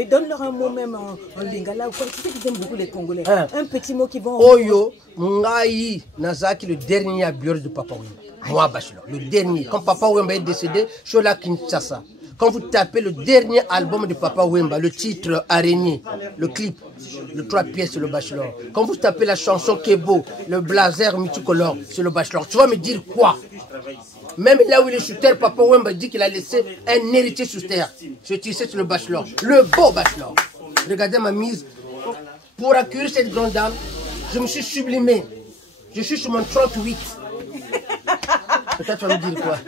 Et donne-leur un mot même en lingala ou quoi. Tu sais qu'ils aiment beaucoup les Congolais. Un petit mot qui vont... Oyo, Ngai, Nazaki, le dernier abieur de Papa Wemba. Moi, Bachelor, le dernier. Quand Papa Wemba est décédé, je suis là Kinshasa. Quand vous tapez le dernier album de Papa Wemba, le titre Araignée, le clip, le 3 pièces, c'est le Bachelor. Quand vous tapez la chanson Kebo, le blazer multicolore, c'est le Bachelor. Tu vas me dire quoi? Même là où il est sur terre, Papa Wemba dit qu'il a laissé un héritier sur terre. Je tissais sur le Bachelor, le beau Bachelor. Regardez ma mise. Pour accueillir cette grande dame, je me suis sublimé. Je suis sur mon 38. Peut-être tu vas me dire quoi?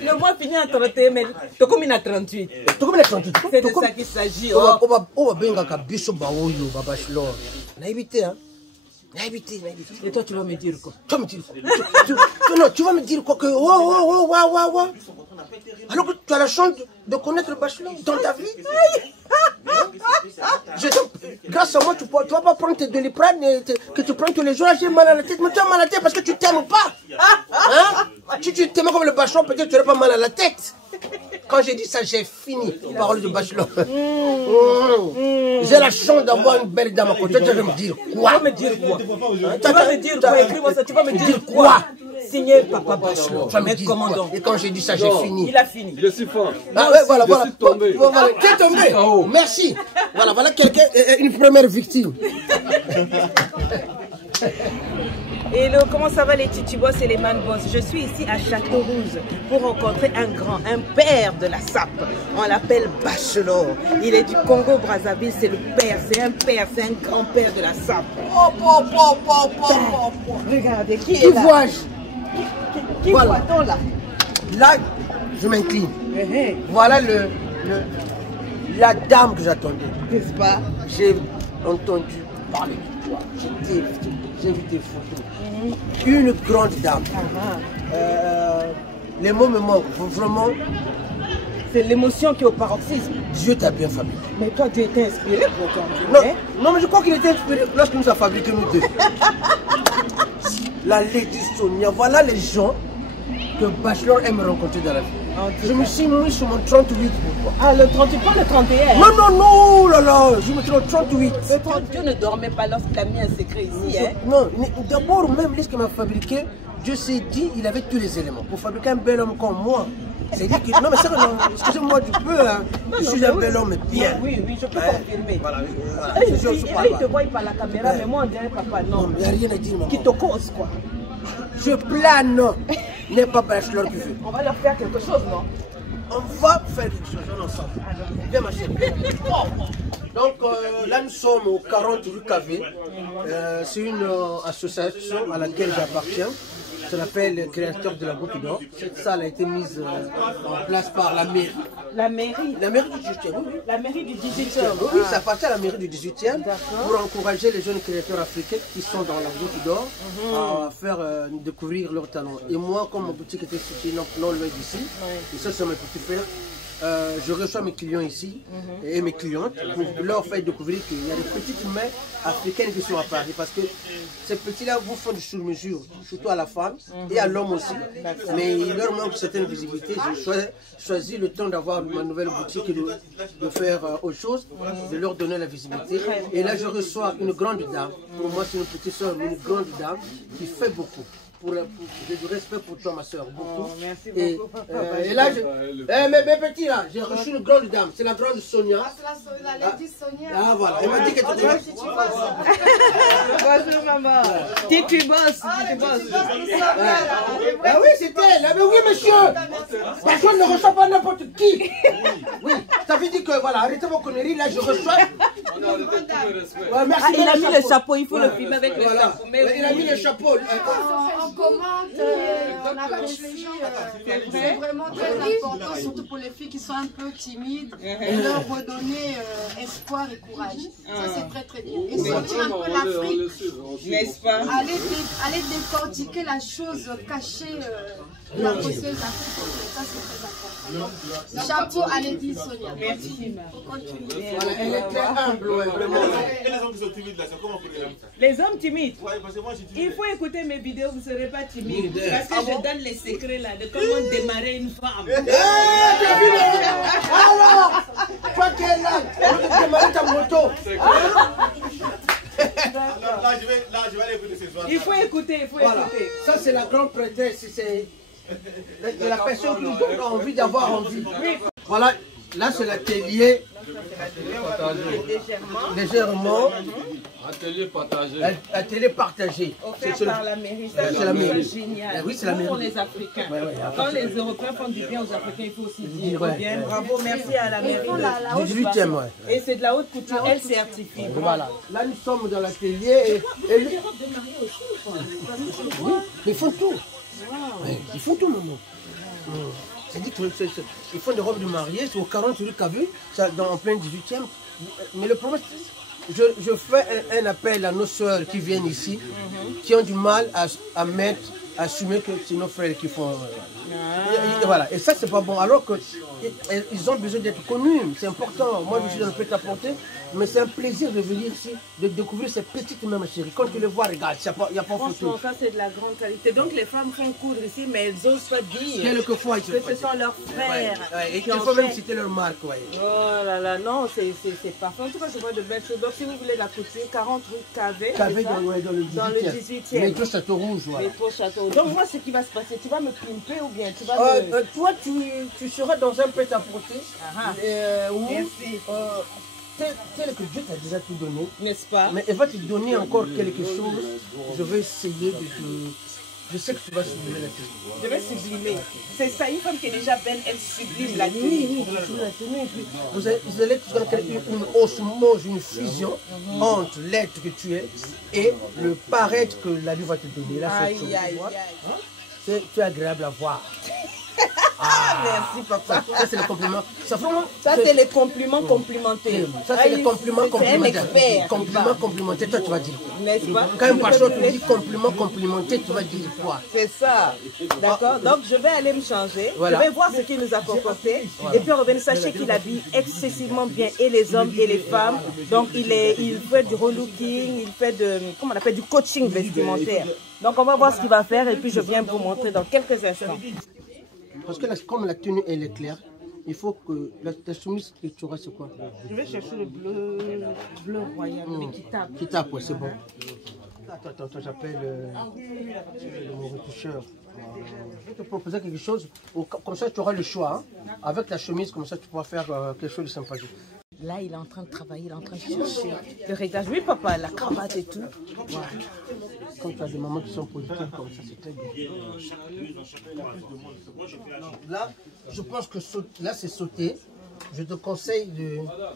Le mois finit en 31, mais tu comme à 38. C'est de ça qu'il s'agit. On va bien biso baoyo babachelor. Na évité hein. Na évité. Et toi tu vas me dire quoi? Tu vas me dire quoi? Non, tu vas me dire quoi que wow. Alors que tu as la chance de connaître le bachelor dans ta vie. Grâce à moi, tu ne vas pas prendre tes Doliprane que tu prends tous les jours. J'ai mal à la tête, mais tu as mal à la tête parce que tu t'aimes pas. Hein? Si tu t'aimais comme le bachelor, peut-être que tu n'aurais pas mal à la tête. Quand j'ai dit ça, j'ai fini. Parole de bachelor. J'ai la chance d'avoir une belle dame à côté. Tu vas me dire quoi? Tu vas me dire quoi? Tu vas me dire quoi? Écris-moi ça. Tu vas me dire quoi? Signé Papa Bachelor. Et quand j'ai dit ça, j'ai fini. Il a fini. Je suis fort. Ah ouais, voilà. Je suis tombé. Tu es tombé. Merci. Voilà quelqu'un, une première victime. Hello, comment ça va les Tchitchibos et les Manboss? Je suis ici à Château-Rouge pour rencontrer un père de la SAP. On l'appelle Bachelor. Il est du Congo-Brazzaville, c'est le père, c'est un grand-père de la SAP. Regardez, qui est là? Qui voit-on là? Là, je m'incline. Voilà la dame que j'attendais. N'est-ce pas? J'ai entendu parler de toi. J'ai vu tes photos. Une grande dame. Les mots me manquent. Vraiment. C'est l'émotion qui est au paroxysme. Dieu t'a bien fabriqué. Mais toi, tu étais inspiré pour toi. Non, mais je crois qu'il était inspiré lorsqu'il nous a fabriqué nous deux. La Lady Sonia. Voilà les gens que Bachelor aime rencontrer dans la vie. Je me suis mis sur mon 38 pour toi. Ah, le 38, pas le 31. Non, là, je me suis sur le 38. Le 38, Dieu ne dormait pas lorsqu'il a mis un secret ici. Non, d'abord, même lorsqu'il m'a fabriqué, Dieu s'est dit il avait tous les éléments pour fabriquer un bel homme comme moi. C'est dit que, non, mais c'est vrai, excusez-moi du peu, hein. Je suis un bel homme bien. Oui, je peux confirmer. Voilà, il te voit par la caméra, mais moi on dirait papa, non. Il n'y a rien à dire, maman. Qui te cause quoi? Je plane. N'est pas Bachelor qui veut. On va leur faire quelque chose, non? On va faire quelque chose ensemble. Viens ma chérie. Donc là nous sommes au 40 rue Cavé. C'est une association à laquelle j'appartiens. Ça s'appelle les créateurs de la Goutte d'Or. Cette salle a été mise en place par la mairie. La mairie? La mairie du 18e, oui. La mairie du 18e. Oui, ça appartient à la mairie du 18e pour encourager les jeunes créateurs africains qui sont dans la Goutte d'Or à faire découvrir leurs talents. Et moi, comme ma boutique était située non loin d'ici, et ça c'est mes petits frères, je reçois mes clients ici et mes clientes pour leur faire découvrir qu'il y a des petites mains africaines qui sont à Paris parce que ces petits-là vous font du sur-mesure, surtout à la femme et à l'homme aussi. Mais il leur manque certaines visibilités. J'ai choisi le temps d'avoir ma nouvelle boutique et de faire autre chose, de leur donner la visibilité. Et là, je reçois une grande dame. Pour moi, c'est une petite soeur, mais une grande dame qui fait beaucoup. J'ai du respect pour toi, ma soeur, beaucoup. Merci beaucoup. Et là, mes petits là, j'ai reçu une grande dame, c'est la grande Sonia. La Lady Sonia. Ah voilà, elle m'a dit que tu étais. Bonjour maman. Tu bosses. Ah oui, c'était elle. Mais oui, monsieur. Personne ne reçoit pas n'importe qui. Oui, ça veut dire que voilà, arrêtez vos conneries, là je reçois. Merci. Il a mis le chapeau, il faut le filmer avec le chapeau. Il a mis le chapeau. On commente, on apprécie. C'est vraiment très important, surtout pour les filles qui sont un peu timides, de leur redonner espoir et courage. Ça, c'est très très bien. Et sortir un peu l'Afrique, n'est-ce pas? aller décortiquer la chose cachée, la bosseuse d'Afrique. Ça, c'est très important. Chapeau à Lady Sonia. Merci. Voilà, elle est très humble, vraiment. Et les hommes qui sont timides là, c'est comment on peut les... Les hommes timides. Ouais, parce que moi je suis timide. Il faut écouter mes vidéos, vous ne serez pas timide. Parce que je donne les secrets là de comment démarrer une femme. Alors, Toi qui es là, démarrer ta moto. Là, je vais aller écouter ce soir. Il faut écouter, il faut écouter. Ça, c'est la grande prêtresse. C'est la personne qui nous donne envie d'avoir envie. Voilà, là, c'est l'atelier. Légèrement. Atelier partagé. Atelier partagé. Offert par la mairie. Ça, c'est la mairie. c'est génial. Oui, c'est la mairie. Pour les Africains. Quand les Européens font du bien aux Africains, il faut aussi dire Ouais. bien. Bravo, merci à la mairie. Du 18e, ouais. Et c'est de la haute couture, elle certifie. Voilà. Là, nous sommes dans l'atelier. Oui, ils font tout. Ouais, ils font tout, maman. C'est-à-dire qu'ils font des robes de mariée, c'est au 40 rue Cavu, en plein 18e. Mais le problème, je fais un appel à nos soeurs qui viennent ici, qui ont du mal à assumer que c'est nos frères qui font. Et voilà. Et ça, c'est pas bon. Alors qu'ils ont besoin d'être connus. C'est important. Moi, je suis dans le prêt-à-porter, mais c'est un plaisir de venir ici, de découvrir ces petites mêmes chéries. Quand tu les vois, regarde, il n'y a pas photo. Franchement, ça, c'est de la grande qualité. Donc, les femmes font coudre ici, mais elles n'osent pas dire Quelquefois, que ce sont leurs frères. Et il faut même citer leur marque. Ouais. Oh là là, non, c'est parfait. En tout cas, je vois de belles choses. Donc, si vous voulez la couture, 40 rue Cavé, dans le 18e. Métro Château Rouge. Voilà. Métro Château. Donc, moi, ce qui va se passer, tu vas me pimper ou bien tu vas me... Toi, tu seras dans un prêt-à-porter où tel que Dieu t'a déjà tout donné, n'est-ce pas? mais elle va te donner encore quelque chose. Je vais essayer de te... Je sais que tu vas sublimer la tenue. Je vais sublimer. C'est ça, une femme qui est déjà belle, elle sublime la tenue. Oui, la tenue. Vous allez créer une osmose, une fusion entre l'être que tu es et le paraître que la vie va te donner. Là, Aïe, aïe, aïe. c'est agréable à voir. Merci, papa. Ça, c'est le compliment. Ça, c'est les compliments complimentés. Ça, c'est les compliments complimentaires. C'est un expert. Compliments complimentaires, toi, tu vas dire quoi? N'est-ce pas? Quand un patron te dit compliment complimenté, tu vas dire quoi? C'est ça. D'accord? Donc, je vais aller me changer. Voilà. Je vais voir ce qu'il nous a proposé. Et puis, on revient. Sachez qu'il habille excessivement bien et les hommes et les femmes. Donc, il fait du relooking, il fait comment on appelle, du coaching vestimentaire. Donc, on va voir ce qu'il va faire et puis je viens vous montrer dans quelques instants. Parce que là, comme la tenue elle est claire, il faut que la chemise que tu auras, c'est quoi? Je vais chercher le bleu royal, mais qui tape. Qui tape, ouais, c'est bon. Attends, j'appelle mon retoucheur. Je vais te proposer quelque chose, comme ça tu auras le choix. Hein. Avec la chemise, comme ça tu pourras faire quelque chose de sympathique. Là, il est en train de travailler, il est en train de chercher le réglage. Oui, papa, la cravate et tout. Voilà. Quand tu as des mamans qui sont politiques comme ça, c'est très bien. Là, je pense que là, c'est sauté. Je te conseille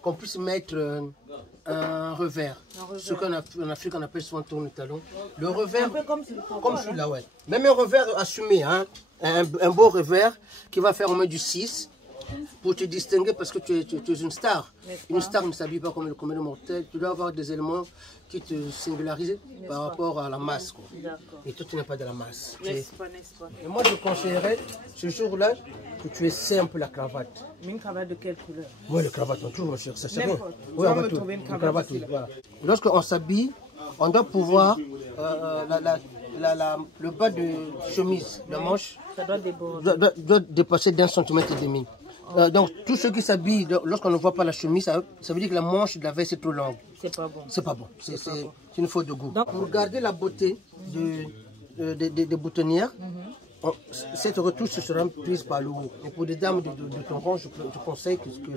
qu'on puisse mettre un revers. Ce qu'en Afrique, on appelle souvent tourne talon. Le revers, Un peu comme celui-là, ouais. Même un revers assumé, hein. Un beau revers qui va faire au moins du 6. Pour te distinguer parce que tu es une star. Une star ne s'habille pas comme le commun mortel. Tu dois avoir des éléments qui te singularisent par rapport à la masse. Quoi. Et toi, tu n'es pas de la masse. N'est-ce pas, n'est-ce pas? Et moi, je conseillerais ce jour-là que tu essaies un peu la cravate. Mais une cravate de quelle couleur? Oui, la cravate, on trouve, ça c'est bien. N'importe. Oui, On on va va trouver une trouver cravate oui, voilà. Lorsqu'on s'habille, on doit pouvoir le bas de chemise, la manche, Ça doit déborder. doit dépasser d'1,5 centimètre. Donc, tous ceux qui s'habillent, lorsqu'on ne voit pas la chemise, ça veut dire que la manche de la veste est trop longue. C'est pas bon. C'est pas bon. C'est une faute de goût. Donc, pour garder la beauté des boutonnières, cette retouche sera prise par le haut. Et pour des dames de ton rang, je te conseille que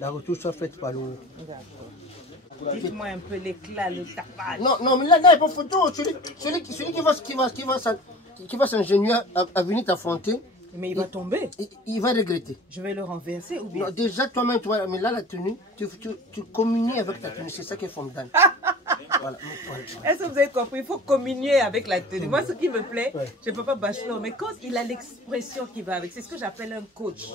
la retouche soit faite par le haut. D'accord. Dites-moi un peu l'éclat, le tapage. Non, mais là, il n'y a pas photo. Celui qui va s'ingénier à venir t'affronter, Mais il va tomber. il va regretter. Je vais le renverser ou bien? Non, déjà, toi-même, tu vois, mais là, la tenue, tu communies avec ta tenue. C'est ça qui est formidable. Voilà. Est-ce que vous avez compris? Il faut communier avec la tenue. Moi, ce qui me plaît, je ne peux pas Bachelor, mais quand il a l'expression qui va avec, c'est ce que j'appelle un coach.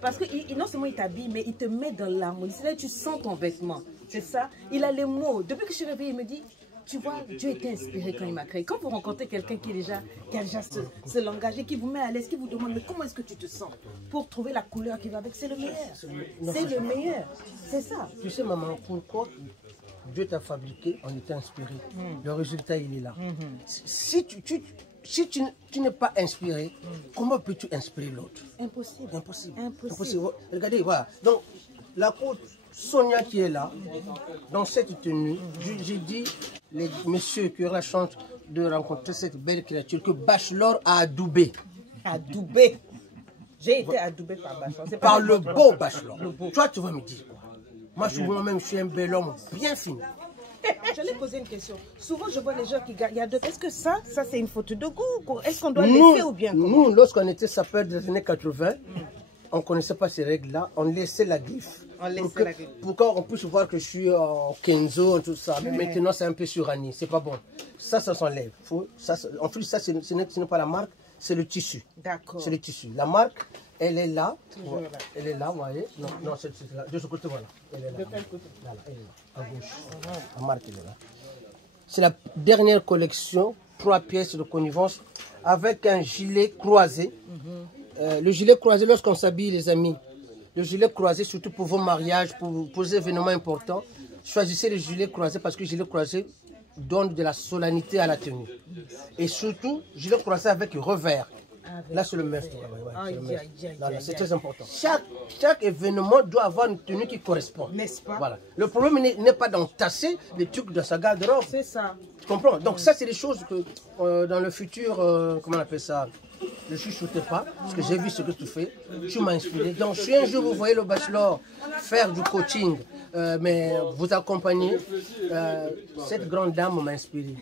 Parce que non seulement il t'habille, mais il te met dans l'harmonie. C'est-à-dire tu sens ton vêtement. C'est ça. Il a les mots. Depuis que je suis réveillée, il me dit... Tu vois, Dieu était inspiré quand il m'a créé. Quand vous rencontrez quelqu'un qui a déjà ce langage et qui vous met à l'aise, qui vous demande mais comment est-ce que tu te sens pour trouver la couleur qui va avec, c'est le meilleur. C'est le meilleur. C'est ça. Tu sais, maman, pourquoi Dieu t'a fabriqué, on était inspiré. Le résultat, il est là. Si tu n'es pas inspiré, comment peux-tu inspirer l'autre? Impossible. Impossible. Impossible. Regardez, voilà. Donc, la coach Sonia qui est là, dans cette tenue, j'ai dit, les messieurs qui auront la chance de rencontrer cette belle créature que Bachelor a adoubé. Adoubé. J'ai été adoubé par Bachelor. Par le beau Bachelor. Toi, tu vas me dire quoi? Moi, moi-même, je suis un bel homme bien fini. J'allais poser une question. Souvent, je vois les gens qui gardent. Est-ce que ça c'est une faute de goût? Est-ce qu'on doit laisser ou bien comment? Nous, lorsqu'on était sapeurs des années 80, on ne connaissait pas ces règles-là. On laissait la griffe. Pour qu'on puisse voir que je suis en Kenzo, tout ça. Mais maintenant, c'est un peu suranné. C'est pas bon. Ça s'enlève. En plus, ça, ce n'est pas la marque, c'est le tissu. D'accord. C'est le tissu. La marque, elle est là. Voilà. Elle est là, vous voyez. Non, c'est là. De ce côté, voilà. Elle est là. De quel côté? Voilà, elle est là, à gauche. La marque, elle est là. C'est la dernière collection, 3 pièces de connivence, avec un gilet croisé. Le gilet croisé, lorsqu'on s'habille, les amis, le gilet croisé, surtout pour vos mariages, pour vos événements importants, choisissez le gilet croisé parce que le gilet croisé donne de la solennité à la tenue. Et surtout, gilet croisé avec revers. Là, c'est le mestre. C'est très important. Chaque événement doit avoir une tenue qui correspond. N'est-ce pas? Voilà. Le problème n'est pas d'entasser les trucs de sa garde-robe. C'est ça. Tu comprends? Donc ça, c'est des choses que dans le futur, comment on appelle ça? Je ne chuchotais pas, parce que j'ai vu ce que tu fais. Tu m'as inspiré. Donc si un jour vous voyez le Bachelor faire du coaching, mais vous accompagner, cette grande dame m'a inspiré.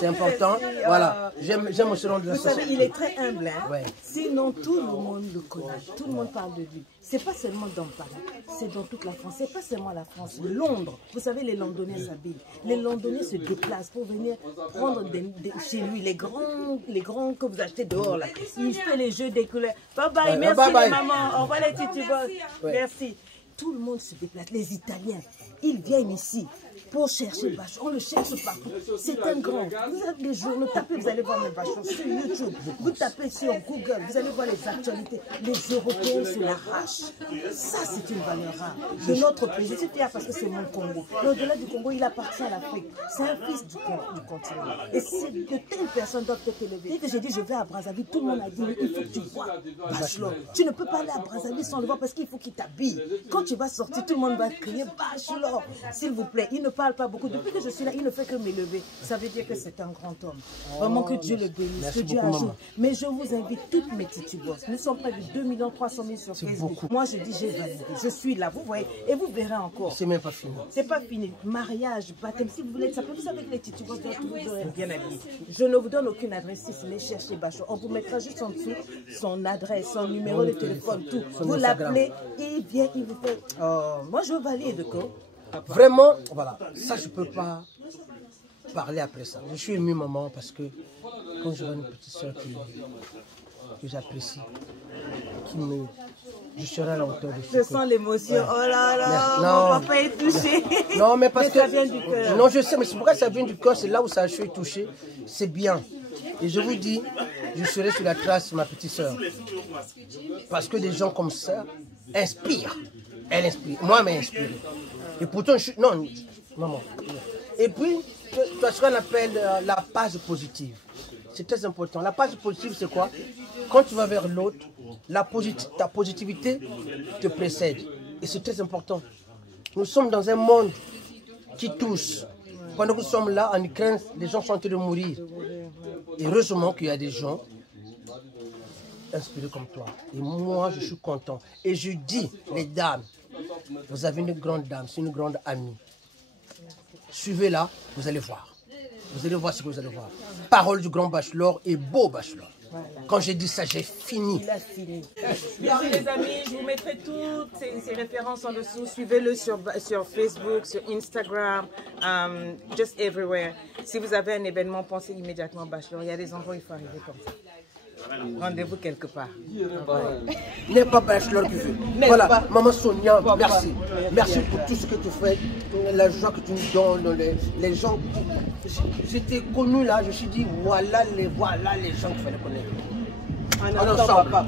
C'est important. Voilà. J'aime aussi rendre la société. Vous savez, il est très humble. Hein? Ouais. Sinon, tout le monde le connaît. Tout le monde parle de lui. C'est pas seulement dans Paris, c'est dans toute la France. C'est pas seulement la France. Londres. Vous savez, les Londoniens s'habillent. Les Londoniens se déplacent pour venir prendre chez lui les grands que vous achetez dehors là. Il fait les jeux des couleurs. Bye bye, merci bye bye. les mamans. Au revoir les titubos. Merci. Tout le monde se déplace. Les Italiens, ils viennent ici pour chercher Bachelor. On le cherche partout. C'est un grand. Vous avez les journaux, tapez, vous allez voir mes Bachelor sur YouTube. Vous tapez sur Google, vous allez voir les actualités. Les Européens se l'arrachent. Ça, c'est une valeur rare de notre pays. Je suis fière parce que c'est mon Congo. Mais au-delà du Congo, il appartient à l'Afrique. C'est un fils du continent. Et c'est de telles personnes doivent être élevées. Dès que j'ai dit je vais à Brazzaville, tout le monde a dit il faut que tu vois Bachelor. Tu ne peux pas aller à Brazzaville sans le voir parce qu'il faut qu'il t'habille. Quand tu vas sortir, tout le monde va crier Bachelor. S'il vous plaît, il ne parle pas beaucoup. Depuis que je suis là, il ne fait que m'élever. Ça veut dire que c'est un grand homme. Vraiment que Dieu le bénisse, que Dieu ajoute. Mais je vous invite, toutes mes titubos. Nous sommes près de 2 300 000 sur Facebook. Moi, je dis, j'ai validé. Je suis là, vous voyez. Et vous verrez encore. C'est même pas fini. C'est pas fini. Mariage, baptême, si vous voulez, ça peut vous savez que les titubos doivent toujours être bien habillés. Je ne vous donne aucune adresse si vous les cherchez Bachelor. On vous mettra juste en dessous son adresse, son numéro de téléphone, tout. Vous l'appelez, il vient, il vous fait. Oh, moi, je valide, quoi. Vraiment, voilà, ça je peux pas parler après ça. Je suis ému, maman, parce que quand je vois une petite soeur que j'apprécie, je serai à la hauteur de ce Je sens l'émotion. Ouais. Oh là là, mon papa est touché. Non, mais parce que ça vient du cœur. Non, je sais, mais c'est pourquoi ça vient du cœur, c'est là où ça a été touché. C'est bien. Et je vous dis, je serai sur la trace de ma petite soeur. Parce que des gens comme ça inspirent. Elle inspire. Moi, elle m'a inspiré. Et pourtant, je suis... Non, maman. Et puis, tu as ce qu'on appelle la page positive. C'est très important. La page positive, c'est quoi? Quand tu vas vers l'autre, ta positivité te précède. Et c'est très important. Nous sommes dans un monde qui tousse. Pendant que nous sommes là, en Ukraine, les gens sont en train de mourir. Et heureusement qu'il y a des gens inspirés comme toi. Et moi, je suis content. Et je dis, les dames, vous avez une grande dame, c'est une grande amie. Suivez-la, vous allez voir. Vous allez voir ce que vous allez voir. Parole du grand Bachelor et beau Bachelor. Voilà. Quand j'ai dit ça, j'ai fini. Il a fini. Merci les amis, je vous mettrai toutes ces références en dessous. Suivez-le sur Facebook, sur Instagram, just everywhere. Si vous avez un événement, pensez immédiatement Bachelor. Il y a des endroits où il faut arriver comme ça. Rendez-vous quelque part. N'est pas Bachelor qui veut. Voilà, maman Sonia, merci. Merci pour tout ce que tu fais, la joie que tu nous donnes, les gens. J'étais connu là, je me suis dit, voilà les gens qu'il fallait connaître. Ah non, ça va pas.